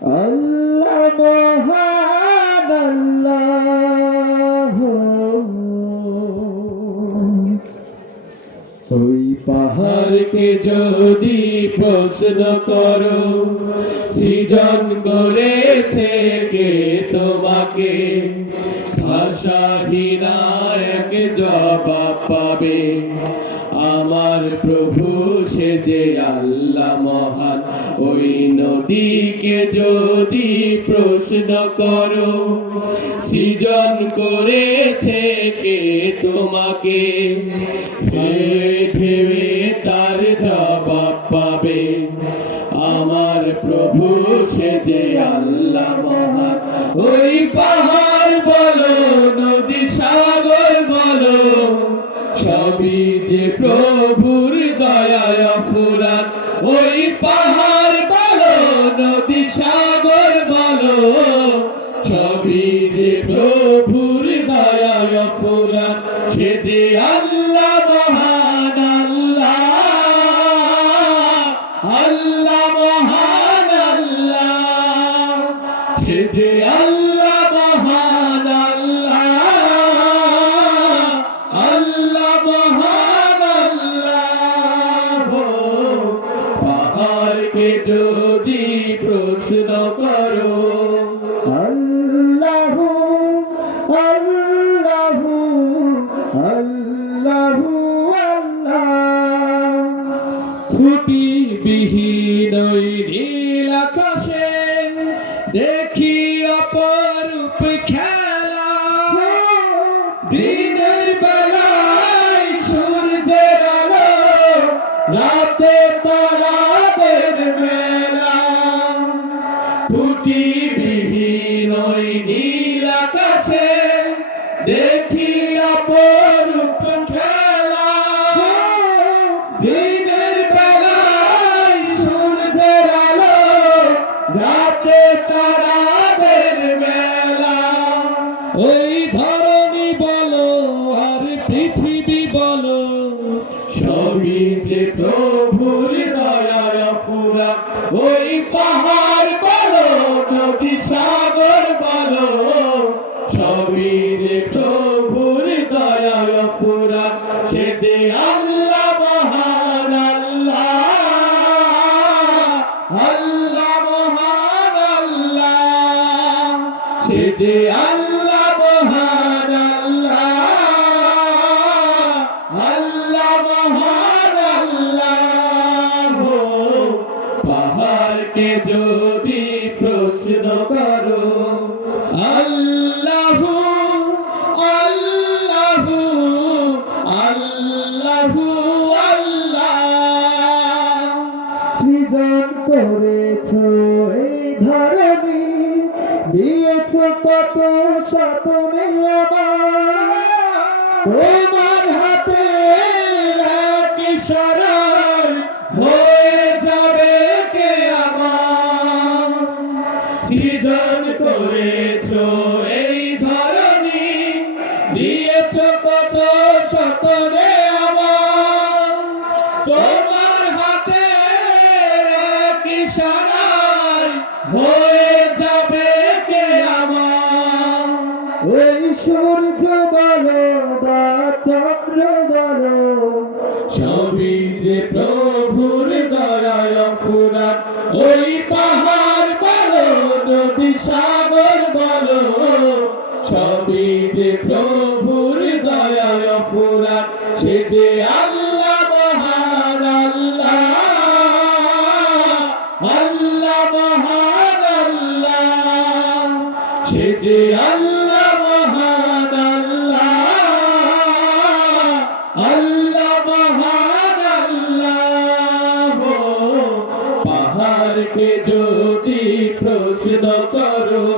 আল্লাহ মহান আল্লাহ, ওই পাহাড়কে যদি প্রশ্ন করো, সৃজন করেছে কে তোমাকে, ভাষাহীনা এক জবাব পাবে, আমার প্রভু সে যে আল্লাহ মহান। ওই নদীকে যদি প্রশ্ন করো, সৃজন করেছে কে তোমাকে, ভেবে তার জবাব পাবে, আমার প্রভু সে যে আল্লাহ মহান। ওই পাহাড় বলো নদী সাগর বলো, সবই যে প্রভুর দয়ায় অফুরান। ওই পাহাড় বলো নদী সাগর বলো, সবই যে প্রভুর দয়ায় অফুরান। সে যে আল্লাহ মহান আল্লাহ, আল্লাহ মহান আল্লাহ, সে যে আল্লাহ মহান আল্লাহ, আল্লাহ মহান আল্লাহ। পাহাড়কে যদি প্রশ্ন করো, আল্লাহ আল্লাহ আল্লাহ আল্লাহ। খুঁটি বিহীন ওই নীল আকাশে দেখি অপরূপ খেলা, দিনের বেলায় সূর্যের আলো, রাতে তারাদের মেলা। খুঁটি বিহীন ওই নীল আকাশে দেখি অপরূপ খেলা, দিনের বেলায় সূর্যের আলো, রাতে তারাদের মেলা। ওই ধরণী বলো আর পৃথিবী বলো, সবই যে প্রভুর দয়ায় অফুরান। ওই পাহাড় বলো নদী সাগর বলো, সবই যে প্রভুর দয়ায় অফুরান। সে যে আল্লাহ মহান আল্লাহ, আল্লাহ মহান আল্লাহ, সে যে আল্লাহ মহান আল্লাহ, আল্লাহ মহান আল্লাহ। পাহাড়কে যদি প্রশ্ন করো, আল্লাহ আল্লাহ আল্লাহ আল্লাহ। সৃজন করেছো এই ধরণী, দিয়েছো কত শত নিয়ামত, তোমার হাতে এক ইশারায় হয়ে যাবে কিয়ামত। সৃজন করেছো এই ধরণী, দিয়েছো কত শত নিয়ামত, তোমার হাতে এক ইশারায় হয়ে যাবে কিয়ামত। ওই সূর্য বলো বা চন্দ্র বলো, সবই যে প্রভুর দয়ায় অফুরান। ওই পাহাড় বলো নদী সাগর বলো, সবই যে প্রভুর দয়ায় অফুরান। সে যে আল্লাহ মহান আল্লাহ, আল্লাহ মহান আল্লাহ, সে যে আল্লাহ মহান আল্লাহ, আল্লাহ মহান আল্লাহ। পাহাড়কে যদি প্রশ্ন করো,